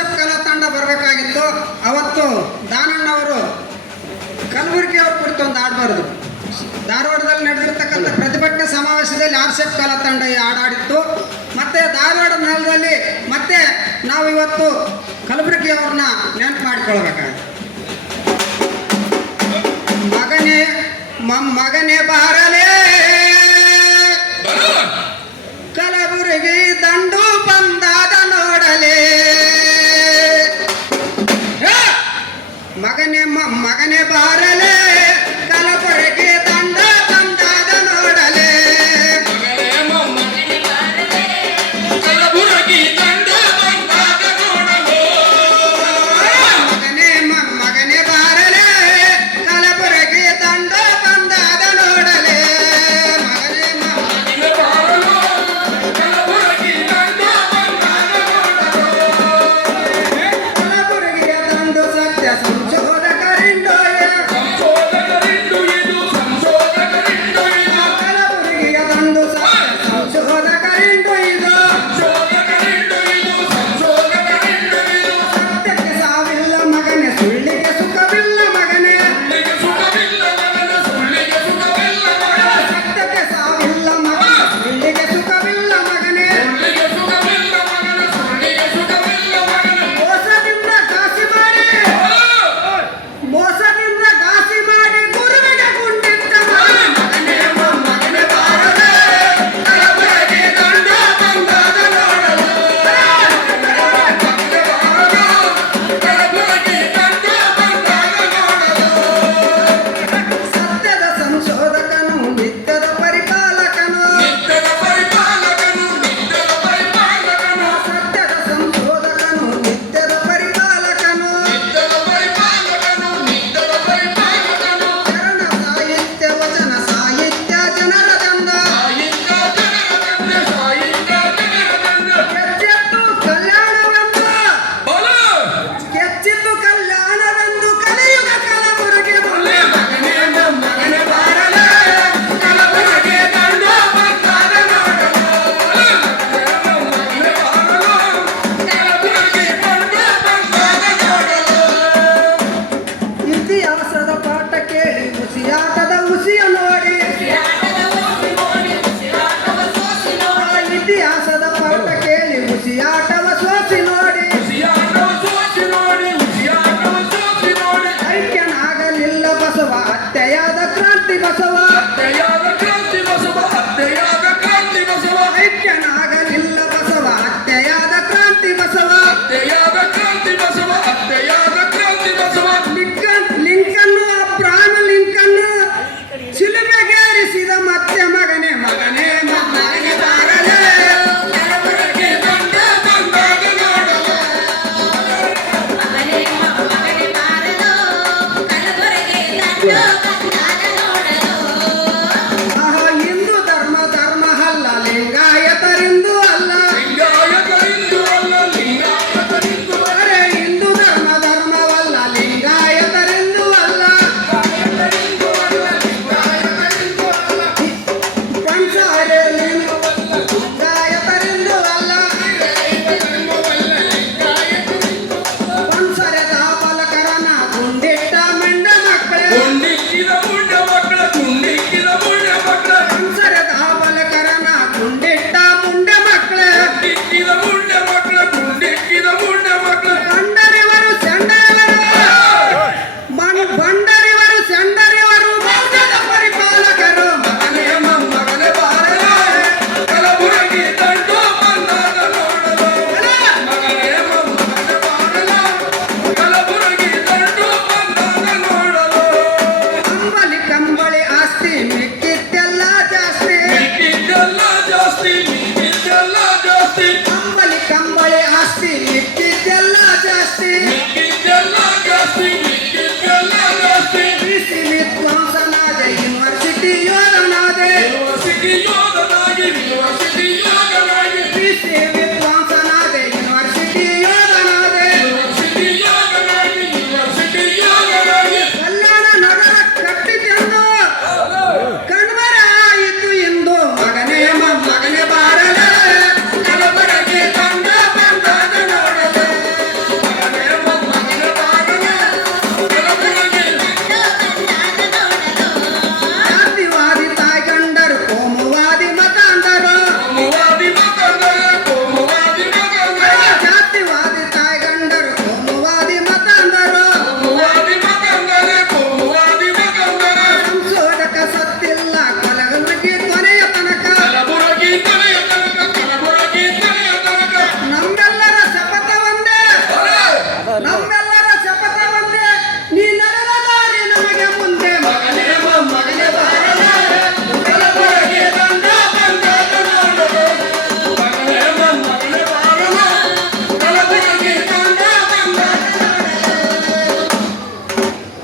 ಆರ್ಸೆಫ್ ಕಲಾ ತಂಡ ಬರಬೇಕಾಗಿತ್ತು. ಅವತ್ತು ದಾನಣ್ಣವರು ಕಲಬುರಗಿ ಅವ್ರ ಕುರಿತು ಒಂದು ಹಾಡು ಬರೆದು ಧಾರವಾಡದಲ್ಲಿ ನಡೆದಿರ್ತಕ್ಕಂಥ ಪ್ರತಿಭಟನೆ ಸಮಾವೇಶದಲ್ಲಿ ಆರ್ಸೆಫ್ ಕಲಾ ತಂಡ ಈ ಹಾಡಾಡಿತ್ತು. ಮತ್ತೆ ಧಾರವಾಡ ನೆಲದಲ್ಲಿ ಮತ್ತೆ ನಾವು ಇವತ್ತು ಕಲಬುರಗಿ ಅವ್ರನ್ನ ನೆನಪು ಮಾಡಿಕೊಳ್ಬೇಕಾಗುತ್ತೆ. ಮಗನೇ ಬಾರಲೇ ಕಲಬುರಗಿ ದಂಡು ಬಂದಾದ ನೋಡಲೇ. ಮಗನೇ ಬಾರಲೇ ಕಲಬುರಗಿ ದಂಡ ಬಂದಾದ ನೋಡಲೇ. ಮಗನೇ ಬಾರಲೇ ಕಲಬುರಗಿ ದಂಡ ಬಂದಾದ ನೋಡಲೇ. ಕಲಬುರಗಿಯ ದಂಡು ಸತ್ಯ ಸಂಶೋಧಕರಿಂದು ಕಲಬುರಗಿಯ ದಂಡು ಸತ್ಯ ಸಂಶೋಧಕರಿಂದು ಇದು ಸತ್ಯಕ್ಕೆ ಸಾವಿಲ್ಲ ಮಗನೇ ಸುಳ್ಳಿಗೆ ಸುಖವಿಲ್ಲ ಮಗನೇ. ಸತ್ಯಕ್ಕೆ ಸಾವಿಲ್ಲ ಮಗನೇ ಸುಳ್ಳಿಗೆ ಸುಖವಿಲ್ಲ ಮಗನೇ. ಮೋಸದಿಂದ ಘಾಸಿ ಮಾಡಿ ಗುರುವಿಗೆ ಗುಂಡಿಟ್ಟ ಮಗನೇ. ಮಗನೇ ಬಾರಲೇ ಕಲಬುರಗಿ ದಂಡ ಬಂದಾದ ನೋಡಲು. ಸತ್ಯದ ಸಂಶೋಧಕನು ನಿತ್ಯದ ಪರಿಪಾಲಕನು. ಸತ್ಯದ ಸಂಶೋಧಕನು ನಿತ್ಯದ ಪರಿಪಾಲಕನು. ಚರಣ ಸಾಹಿತ್ಯ ವಚನ ಸಾಹಿತ್ಯ ಜನರ ದಂಡ. ಕೆಚ್ಚಿತ್ತು ಕಲ್ಯಾಣವೆಂದು ಕಲಿಯುಗ ಕಲಬುರಗಿ ಬಂದೆ. ಮಗನೇ ಬಾರಲೇ ಕಲಬುರಗಿ ದಂಡ ಬಂದಾದ ನೋಡಲು. ಇತಿಹಾಸದ ಪಾಠ ಕೇಳಿ ಉಸಿಯಾಟದ ಉಸಿಯ ನೋಡಿ. ಇತಿಹಾಸದ ಪಾಠ ಕೇಳಿ ಉಸಿಯಾಟವ ಸೋಸಿ ನೋಡಿ. ಐಕ್ಯನಾಗಲಿಲ್ಲ ಬಸವ ಹತ್ಯೆಯಾದ ಕ್ರಾಂತಿ ಬಸವ. ಐಕ್ಯನಾಗಲಿಲ್ಲ ಬಸವ ಹತ್ಯೆಯಾದ ಕ್ರಾಂತಿ ಬಸವ. ಲಿಂಕನ್ನು ಅಬ್ರಾಹಂ ಲಿಂಕನ್ನು ಶಿಲುಬೆಗೇರಿಸಿದ ಮತ್ತೆ ಮಗನೇ ಮಗನೇ ಬಾರಲೇ ಕಲಬುರಗಿ ದಂಡ ಬಂದಾದ ನೋಡಲು. ಆಹಾ, ಹಿಂದೂ ಧರ್ಮ ಅಲ್ಲ ಲಿಂಗಾಯತರಿಂದು ಅಲ್ಲ. ಅರೆ ಹಿಂದೂ ಧರ್ಮವಲ್ಲ ಲಿಂಗಾಯತರಿಂದು ಅಲ್ಲ. ಪಂಚಾರೆ ಲಿಂಗಾಯತರಿಂದು ಅಲ್ಲ. ಪಂಚರದ ಬಾಲಕರನ ಗುಂಡಿಟ್ಟ ಮಂಡ ಮಕ್ಕಳೇ. ಪಂಚರದ ಬಾಲಕರನ ಗುಂಡಿಟ್ಟ ಮುಂಡ ಮಕ್ಕಳೇ. ಬಂಡರಿವರು ಸೆಂಡರಿವರು ಮೌನದ ಪರಿಪಾಲಕರು. ಮಗನೇ ಬಾರಲೇ ಕಲಬುರಗಿ ದಂಡು ಬಂದಾದ ನೋಡಲು. ಕಲಬುರಗಿ ದಂಡು ಬಂದಾದ ನೋಡಲು. ಕಂಬಳಿ ಆಸ್ತಿ ಮಿಕ್ಕಿದ್ದೆಲ್ಲ ಜಾಸ್ತಿ. ಕಂಬಳಿ ಆಸ್ತಿ ಮಿಕ್ಕಿದ್ದೆಲ್ಲ ಜಾಸ್ತಿ. ಕೃಷಿ ವಿದ್ವಾಂಸನಾದೆ ಯೂನಿವರ್ಸಿಟಿ ಯೋಧನಾದೆ.